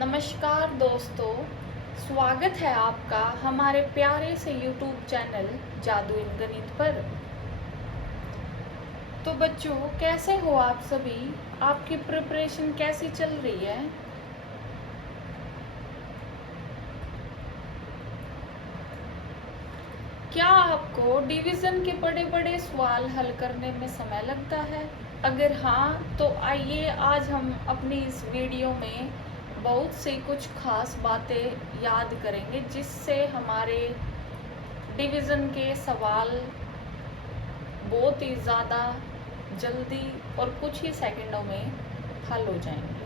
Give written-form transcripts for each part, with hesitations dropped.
नमस्कार दोस्तों, स्वागत है आपका हमारे प्यारे से YouTube चैनल जादू इन गणित पर। तो बच्चों, कैसे हो आप सभी? आपकी प्रिपरेशन कैसी चल रही है? क्या आपको डिवीज़न के बड़े बड़े सवाल हल करने में समय लगता है? अगर हाँ, तो आइए आज हम अपनी इस वीडियो में बहुत सी कुछ खास बातें याद करेंगे जिससे हमारे डिवीज़न के सवाल बहुत ही ज़्यादा जल्दी और कुछ ही सेकंडों में हल हो जाएंगे।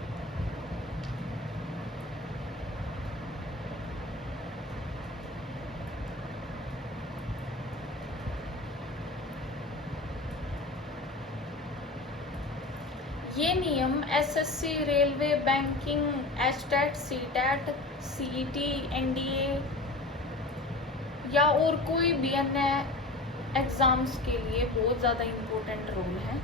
ये नियम SSC, railway, banking, HTET, CTET, CET, NDA या और कोई भी अन्य एग्ज़ाम्स के लिए बहुत ज़्यादा इम्पोर्टेंट रूल है।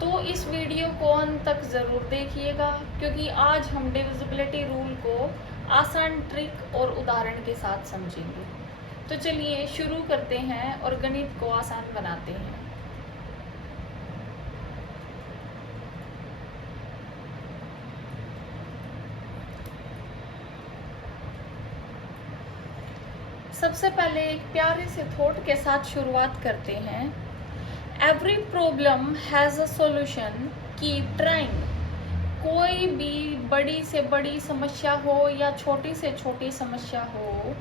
तो इस वीडियो को अंत तक ज़रूर देखिएगा क्योंकि आज हम डिविजिबिलिटी रूल को आसान ट्रिक और उदाहरण के साथ समझेंगे। तो चलिए शुरू करते हैं और गणित को आसान बनाते हैं। सबसे पहले एक प्यारे से थॉट के साथ शुरुआत करते हैं। Every problem has a solution, keep trying. कोई भी बड़ी से बड़ी समस्या हो या छोटी से छोटी समस्या हो,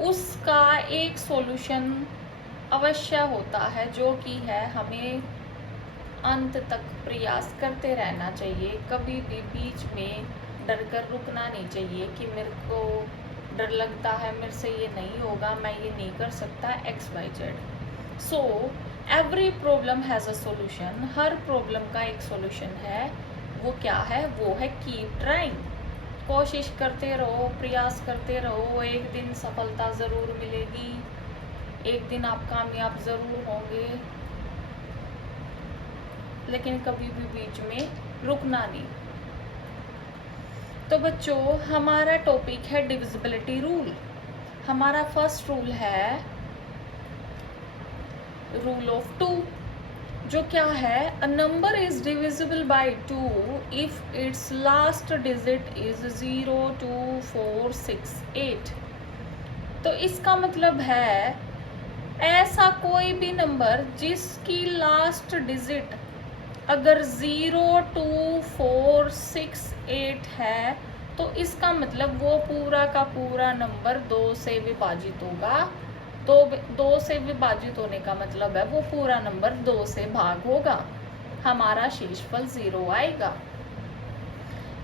उसका एक सॉल्यूशन अवश्य होता है, जो कि है हमें अंत तक प्रयास करते रहना चाहिए। कभी भी बीच में डर कर रुकना नहीं चाहिए कि मेरे को डर लगता है, मेरे से ये नहीं होगा, मैं ये नहीं कर सकता, XYZ। So every problem has a solution. Her problem का एक सॉल्यूशन है। वो क्या है? वो है कीप ट्राइंग। कोशिश करते रहो, प्रयास करते रहो, एक दिन सफलता ज़रूर मिलेगी, एक दिन आप कामयाब ज़रूर होंगे, लेकिन कभी भी बीच में रुकना नहीं। तो बच्चों, हमारा टॉपिक है डिविजिबिलिटी रूल। हमारा फर्स्ट रूल है रूल ऑफ 2, जो क्या है? A number is divisible bye 2 if it's last digit is 0, 2, 4, 6, 8। तो इसका मतलब है ऐसा कोई भी नंबर जिसकी लास्ट डिजिट अगर 0, 2, 4, 6, 8 है, तो इसका मतलब वो पूरा का पूरा नंबर 2 से विभाजित होगा। तो 2 से विभाजित होने का मतलब है वो पूरा नंबर 2 से भाग होगा, हमारा शेषफल 0 आएगा।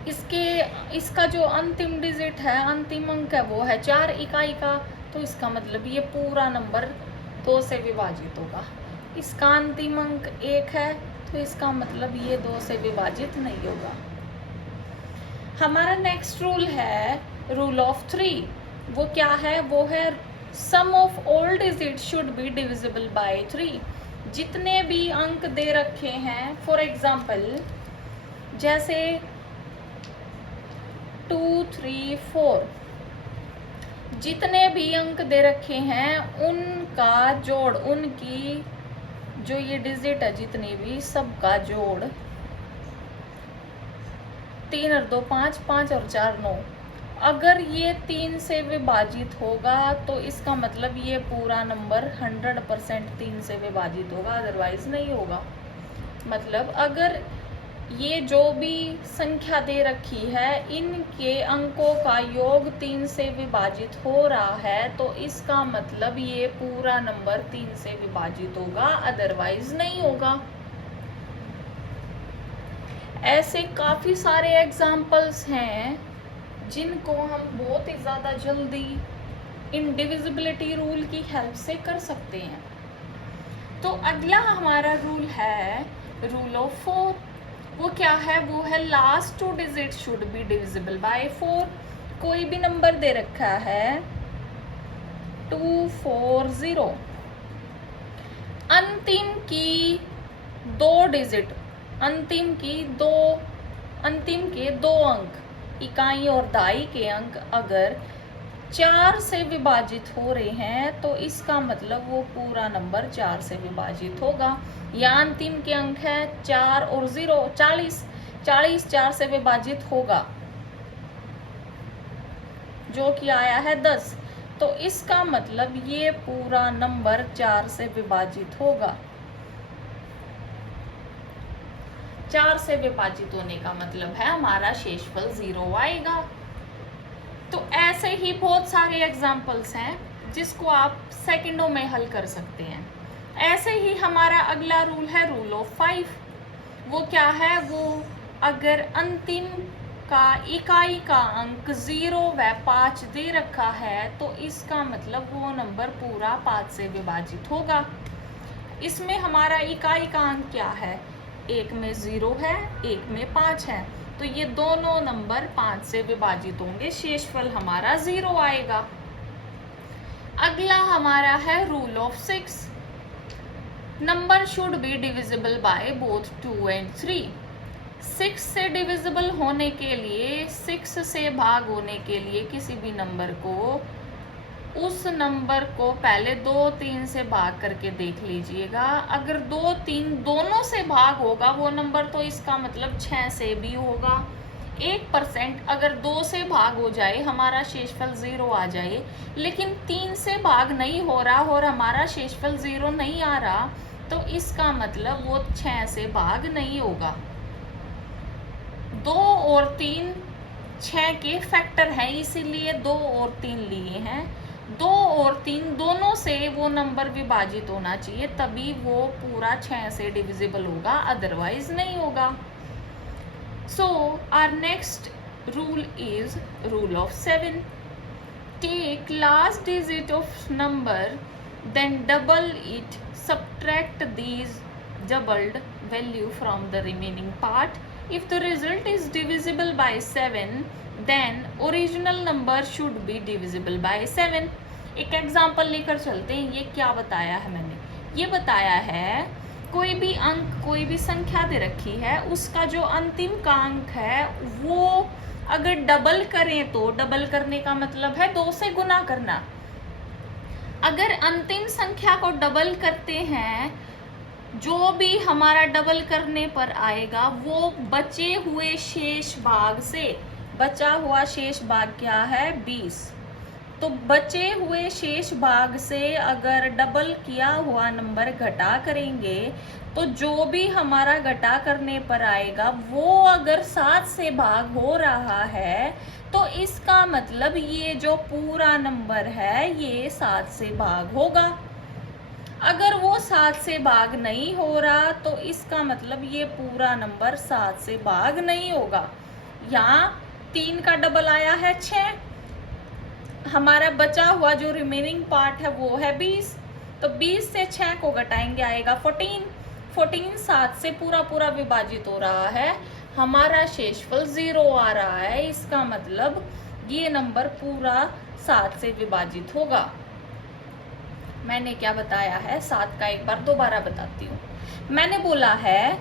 इसका जो अंतिम डिजिट है, अंतिम अंक है, वो है 4 इकाई का, तो इसका मतलब ये पूरा नंबर 2 से विभाजित होगा। इसका अंतिम अंक 1 है, तो इसका मतलब ये 2 से विभाजित नहीं होगा। हमारा नेक्स्ट रूल है रूल ऑफ 3। वो क्या है? वो है sum of all digit should be divisible by 3। जितने भी अंक दे रखे हैं, फॉर एग्जाम्पल जैसे 2, 3, 4, जितने भी अंक दे रखे हैं उनका जोड़, उनकी जो ये डिजिट है जितनी भी, सबका जोड़ 3 और 2 5, 5 और 4 9। अगर ये 3 से विभाजित होगा तो इसका मतलब ये पूरा नंबर 100% 3 से विभाजित होगा, अदरवाइज नहीं होगा। मतलब अगर ये जो भी संख्या दे रखी है, इनके अंकों का योग 3 से विभाजित हो रहा है, तो इसका मतलब ये पूरा नंबर 3 से विभाजित होगा, अदरवाइज नहीं होगा। ऐसे काफ़ी सारे एग्जाम्पल्स हैं जिनको हम बहुत ही ज़्यादा जल्दी इन डिविजिबिलिटी रूल की हेल्प से कर सकते हैं। तो अगला हमारा रूल है रूल ऑफ 4। वो क्या है? वो है last 2 digit should be divisible bye 4। कोई भी नंबर दे रखा है 2, 4, 0, अंतिम की 2 डिजिट, अंतिम के 2 अंक इकाई और दहाई के अंक अगर 4 से विभाजित हो रहे हैं तो इसका मतलब वो पूरा नंबर 4 से विभाजित होगा। या अंतिम के अंक है 4 और 0 40, 40 4 से विभाजित होगा जो कि आया है 10। तो इसका मतलब ये पूरा नंबर 4 से विभाजित होगा। 4 से विभाजित होने का मतलब है हमारा शेषफल 0 आएगा। तो ऐसे ही बहुत सारे एग्जाम्पल्स हैं जिसको आप सेकंडों में हल कर सकते हैं। ऐसे ही हमारा अगला रूल है रूल ऑफ 5। वो क्या है? वो अगर अंतिम का इकाई का अंक 0 व 5 दे रखा है तो इसका मतलब वो नंबर पूरा 5 से विभाजित होगा। इसमें हमारा इकाई का अंक क्या है? एक में 0 है, एक में 5 है, तो ये दोनों नंबर 5 से विभाजित होंगे, शेषफल हमारा 0 आएगा। अगला हमारा है rule of 6। Number should be divisible by both 2 and 3। 6 से डिविजिबल होने के लिए, 6 से भाग होने के लिए किसी भी नंबर को, उस नंबर को पहले 2, 3 से भाग करके देख लीजिएगा। अगर 2, 3 दोनों से भाग होगा वो नंबर तो इसका मतलब 6 से भी होगा। 1% अगर 2 से भाग हो जाए हमारा शेषफल 0 आ जाए, लेकिन 3 से भाग नहीं हो रहा और हमारा शेषफल 0 नहीं आ रहा तो इसका मतलब वो 6 से भाग नहीं होगा। 2 और 3 6 के फैक्टर हैं, इसीलिए 2 और 3 लिए हैं। 2 और 3 दोनों से वो नंबर विभाजित होना चाहिए, तभी वो पूरा 6 से डिविजिबल होगा, अदरवाइज नहीं होगा। So our next rule is rule of 7। Take last digit of number, then double it, subtract these doubled value from the remaining part. If the result is divisible by 7, then original number should be divisible by 7. एक example लेकर चलते हैं। ये क्या बताया है मैंने? ये बताया है कोई भी अंक, कोई भी संख्या दे रखी है, उसका जो अंतिम का अंक है वो अगर डबल करें तो, डबल करने का मतलब है 2 से गुना करना। अगर अंतिम संख्या को डबल करते हैं, जो भी हमारा डबल करने पर आएगा वो बचे हुए शेष भाग से, बचा हुआ शेष भाग क्या है? 20। तो बचे हुए शेष भाग से अगर डबल किया हुआ नंबर घटा करेंगे तो जो भी हमारा घटा करने पर आएगा वो अगर 7 से भाग हो रहा है तो इसका मतलब ये जो पूरा नंबर है ये 7 से भाग होगा। अगर वो 7 से भाग नहीं हो रहा तो इसका मतलब ये पूरा नंबर 7 से भाग नहीं होगा। यहाँ 3 का डबल आया है 6, हमारा बचा हुआ जो रिमेनिंग पार्ट है वो है 20, तो 20 से 6 को घटाएंगे आएगा 14। 14 7 से पूरा विभाजित हो रहा है, हमारा शेषफल 0 आ रहा है, इसका मतलब ये नंबर पूरा 7 से विभाजित होगा। मैंने क्या बताया है? 7 का एक बार दोबारा बताती हूँ। मैंने बोला है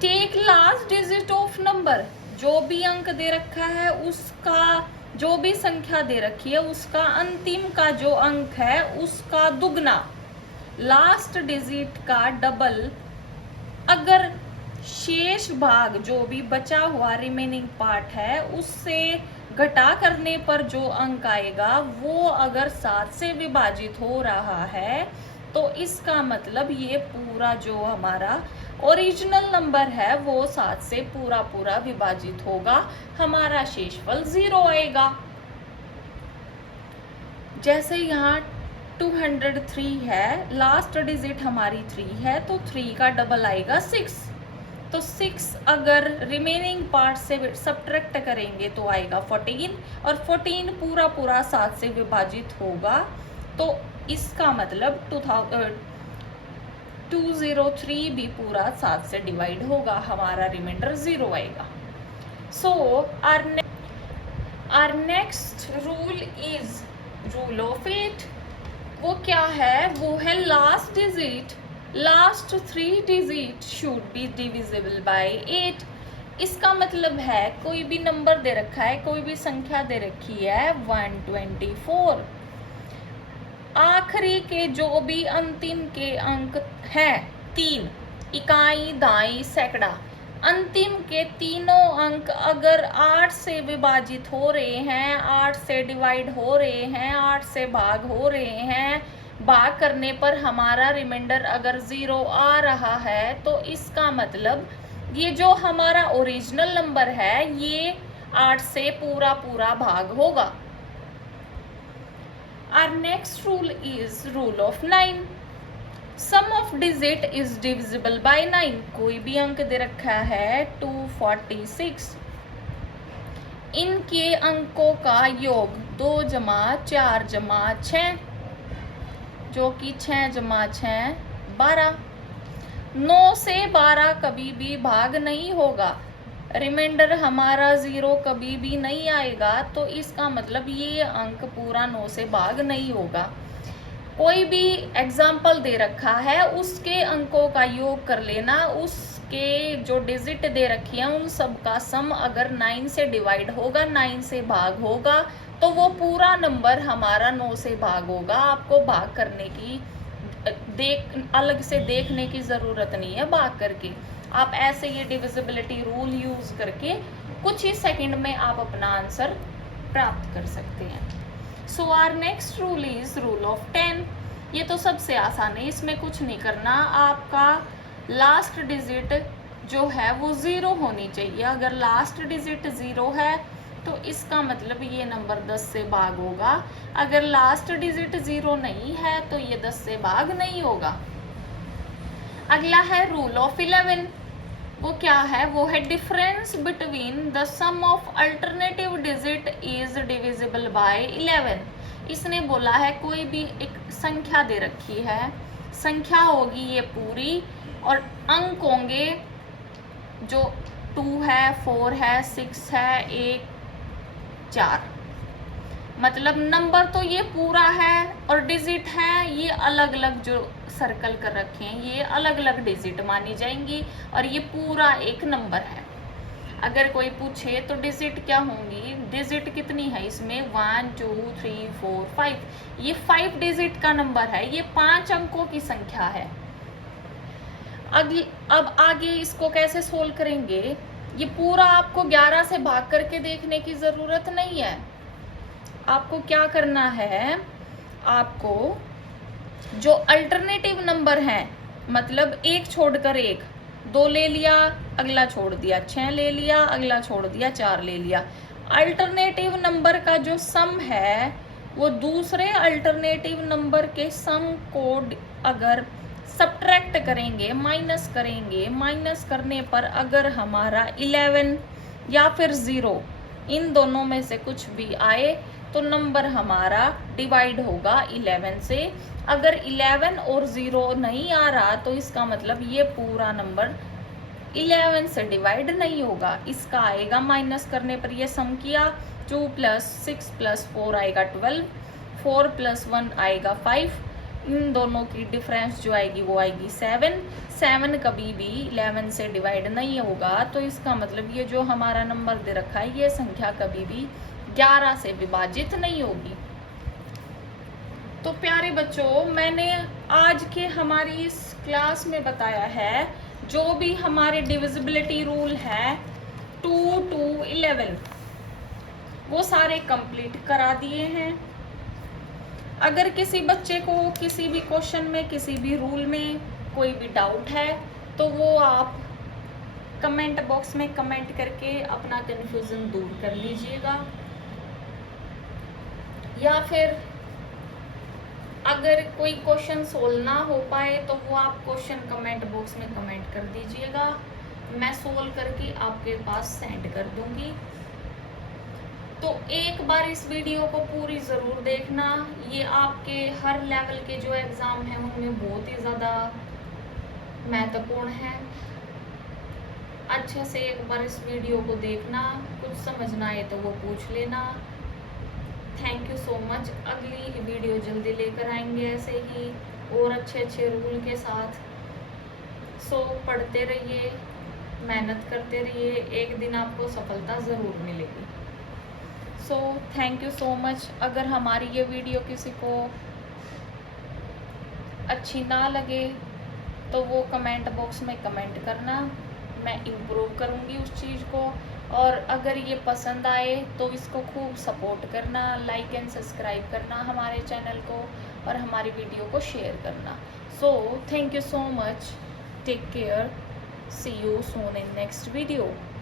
take last digit of number, जो भी अंक दे रखा है उसका, जो भी संख्या दे रखी है उसका अंतिम का जो अंक है उसका दुगना, लास्ट डिजिट का डबल। अगर शेष भाग जो भी बचा हुआ रिमेनिंग पार्ट है उससे घटा करने पर जो अंक आएगा वो अगर 7 से विभाजित हो रहा है तो इसका मतलब ये पूरा जो हमारा ओरिजिनल नंबर है वो 7 से पूरा विभाजित होगा, हमारा शेषफल 0 आएगा। जैसे यहाँ 203 है, लास्ट डिजिट हमारी 3 है तो 3 का डबल आएगा 6, तो 6 अगर रिमेनिंग पार्ट से सब्ट्रैक्ट करेंगे तो आएगा 14, और 14 पूरा 7 से विभाजित होगा, तो इसका मतलब 203 भी पूरा 7 से डिवाइड होगा, हमारा रिमाइंडर 0 आएगा। So our next rule is rule of 8। वो क्या है? वो है last digit, last 3 digit should be divisible by 8। इसका मतलब है कोई भी नंबर दे रखा है, कोई भी संख्या दे रखी है 124, आखिरी के जो भी अंतिम के अंक हैं 3, इकाई, दाई, सैकड़ा, अंतिम के तीनों अंक अगर 8 से विभाजित हो रहे हैं, 8 से डिवाइड हो रहे हैं, 8 से भाग हो रहे हैं, भाग करने पर हमारा रिमाइंडर अगर 0 आ रहा है, तो इसका मतलब ये जो हमारा ओरिजिनल नंबर है ये 8 से पूरा पूरा भाग होगा। Our next rule is rule of 9. Sum of digit is divisible by 9. कोई भी अंक दे रखा है 246, इनके अंकों का योग 2 जमा 4 जमा 6, जो कि 6 जमा 6 12। 9 से 12 कभी भी भाग नहीं होगा, रिमाइंडर हमारा 0 कभी भी नहीं आएगा, तो इसका मतलब ये अंक पूरा 9 से भाग नहीं होगा। कोई भी एग्जाम्पल दे रखा है उसके अंकों का योग कर लेना, उसके जो डिजिट दे रखी है उन सब का सम अगर 9 से डिवाइड होगा, 9 से भाग होगा, तो वो पूरा नंबर हमारा 9 से भाग होगा। आपको भाग करने की अलग से देखने की ज़रूरत नहीं है भाग करके, आप ऐसे ये डिविजिबिलिटी रूल यूज़ करके कुछ ही सेकंड में आप अपना आंसर प्राप्त कर सकते हैं। So our next rule is rule of 10। ये तो सबसे आसान है, इसमें कुछ नहीं करना, आपका लास्ट डिजिट जो है वो 0 होनी चाहिए। अगर लास्ट डिजिट 0 है तो इसका मतलब ये नंबर 10 से भाग होगा, अगर लास्ट डिजिट 0 नहीं है तो ये 10 से भाग नहीं होगा। अगला है रूल ऑफ 11। वो क्या है? वो है difference between the sum of alternative digit is divisible by 11। इसने बोला है कोई भी एक संख्या दे रखी है, संख्या होगी ये पूरी और अंक होंगे जो 2 है, 4 है, 6 है, 1, 4। मतलब नंबर तो ये पूरा है और डिजिट है ये अलग अलग, जो सर्कल कर रखे हैं ये अलग अलग डिजिट मानी जाएंगी और ये पूरा एक नंबर है। अगर कोई पूछे तो डिजिट क्या होंगी, डिजिट कितनी है इसमें 1 2 3 4 5, ये 5 डिजिट का नंबर है, ये 5 अंकों की संख्या है। अब आगे इसको कैसे सोल्व करेंगे, ये पूरा आपको 11 से भाग करके देखने की ज़रूरत नहीं है। आपको क्या करना है, आपको जो अल्टरनेटिव नंबर हैं, मतलब 1 छोड़कर 1, 2 ले लिया अगला छोड़ दिया, 6 ले लिया अगला छोड़ दिया, 4 ले लिया, अल्टरनेटिव नंबर का जो सम है वो दूसरे अल्टरनेटिव नंबर के सम को अगर सब्ट्रैक्ट करेंगे, माइनस करेंगे, माइनस करने पर अगर हमारा 11 या फिर 0 इन दोनों में से कुछ भी आए तो नंबर हमारा डिवाइड होगा 11 से। अगर 11 और 0 नहीं आ रहा तो इसका मतलब ये पूरा नंबर 11 से डिवाइड नहीं होगा, इसका आएगा माइनस करने पर। ये सम किया 2 + 6 + 4 आएगा 12, 4 + 1 आएगा 5, इन दोनों की डिफरेंस जो आएगी वो आएगी 7। 7 कभी भी 11 से डिवाइड नहीं होगा, तो इसका मतलब ये जो हमारा नंबर दे रखा है ये संख्या कभी भी 11 से विभाजित नहीं होगी। तो प्यारे बच्चों, मैंने आज के हमारी इस क्लास में बताया है जो भी हमारे डिविजिबिलिटी रूल है 2 to 11 वो सारे कंप्लीट करा दिए हैं। अगर किसी बच्चे को किसी भी क्वेश्चन में, किसी भी रूल में कोई भी डाउट है तो वो आप कमेंट बॉक्स में कमेंट करके अपना कन्फ्यूज़न दूर कर लीजिएगा, या फिर अगर कोई क्वेश्चन सोल्व ना हो पाए तो वो आप क्वेश्चन कमेंट बॉक्स में कमेंट कर दीजिएगा, मैं सोल्व करके आपके पास सेंड कर दूंगी। तो एक बार इस वीडियो को पूरी ज़रूर देखना, ये आपके हर लेवल के जो एग्ज़ाम हैं उनमें बहुत ही ज़्यादा महत्वपूर्ण है। अच्छे से एक बार इस वीडियो को देखना, कुछ समझ ना आए तो वो पूछ लेना। Thank you so much. अगली वीडियो जल्दी लेकर आएंगे ऐसे ही और अच्छे अच्छे रूल के साथ। सो पढ़ते रहिए, मेहनत करते रहिए, एक दिन आपको सफलता ज़रूर मिलेगी। सो थैंक यू सो मच। अगर हमारी ये वीडियो किसी को अच्छी ना लगे तो वो कमेंट बॉक्स में कमेंट करना, मैं इम्प्रूव करूँगी उस चीज़ को। और अगर ये पसंद आए तो इसको खूब सपोर्ट करना, लाइक एंड सब्सक्राइब करना हमारे चैनल को, और हमारी वीडियो को शेयर करना। So thank you so much, take care, see you soon in next video.